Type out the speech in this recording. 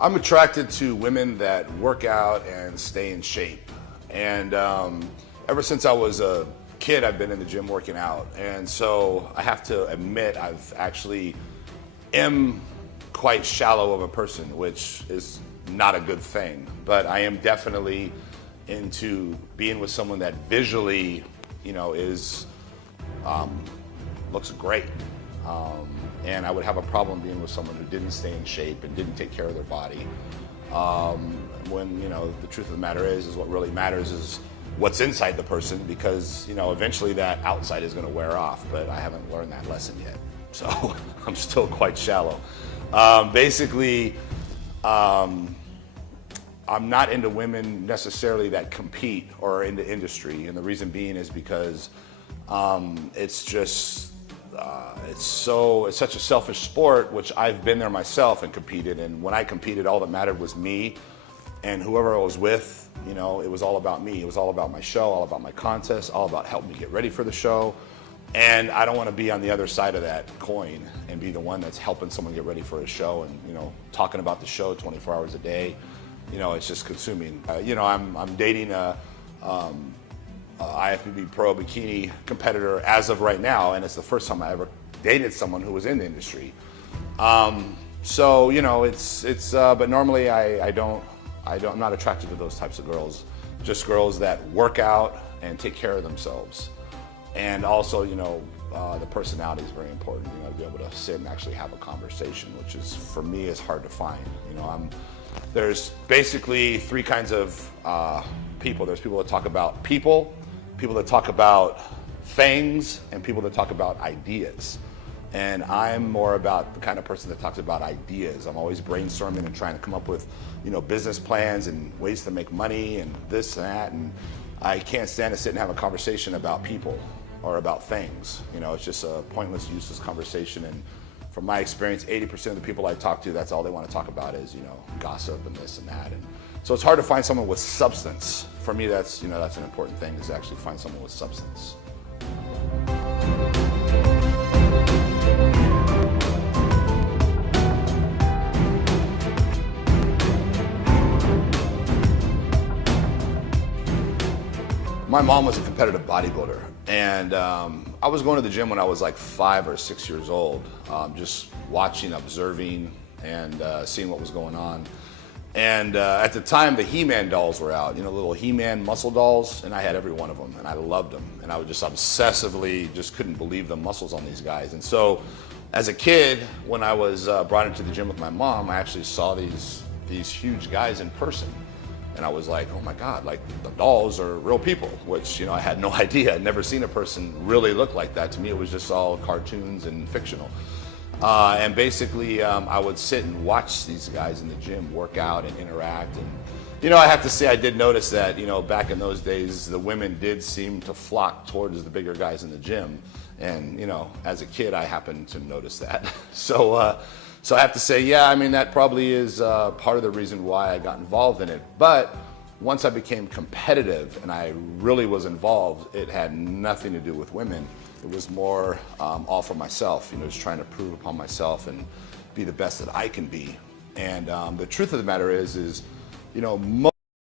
I'm attracted to women that work out and stay in shape. And ever since I was a kid, I've been in the gym working out. And so I have to admit, I've actually am quite shallow of a person, which is not a good thing. But I am definitely into being with someone that visually, is looks great. And I would have a problem being with someone who didn't stay in shape and didn't take care of their body. When the truth of the matter is what really matters is what's inside the person, because eventually that outside is going to wear off. But I haven't learned that lesson yet, so I'm still quite shallow. Basically, I'm not into women necessarily that compete or in the industry, and the reason being is because it's just it's such a selfish sport, which I've been there myself and competed. And when I competed, all that mattered was me, and whoever I was with, it was all about me. It was all about my show, all about my contest, all about helping me get ready for the show. And I don't want to be on the other side of that coin and be the one that's helping someone get ready for a show and talking about the show 24 hours a day. It's just consuming. I'm dating a IFBB Pro bikini competitor as of right now, and it's the first time I ever dated someone who was in the industry. So it's but normally I'm not attracted to those types of girls. Just girls that work out and take care of themselves, and also the personality is very important. To be able to sit and actually have a conversation, which is for me is hard to find. There's basically three kinds of people. There's people that talk about people that talk about things, and people that talk about ideas. And I'm more about the kind of person that talks about ideas. I'm always brainstorming and trying to come up with, business plans and ways to make money and this and that. And I can't stand to sit and have a conversation about people or about things. It's just a pointless, useless conversation. And from my experience, 80% of the people I talk to, that's all they want to talk about is, gossip and this and that. And so it's hard to find someone with substance. For me, that's an important thing, is to actually find someone with substance. My mom was a competitive bodybuilder, and I was going to the gym when I was like 5 or 6 years old, just watching, observing, and seeing what was going on. And at the time, the He-Man dolls were out, little He-Man muscle dolls, and I had every one of them, and I loved them. And I would just obsessively just couldn't believe the muscles on these guys. And so as a kid, when I was brought into the gym with my mom, I actually saw these huge guys in person. And I was like, oh my God, like the dolls are real people, which, I had no idea. I'd never seen a person really look like that. To me, it was just all cartoons and fictional. And basically, I would sit and watch these guys in the gym work out and interact. And, I have to say, I did notice that, back in those days, the women did seem to flock towards the bigger guys in the gym. And, as a kid, I happened to notice that. So I have to say, yeah, that probably is part of the reason why I got involved in it. But once I became competitive and I really was involved, it had nothing to do with women. It was more all for myself, just trying to prove upon myself and be the best that I can be. And the truth of the matter is most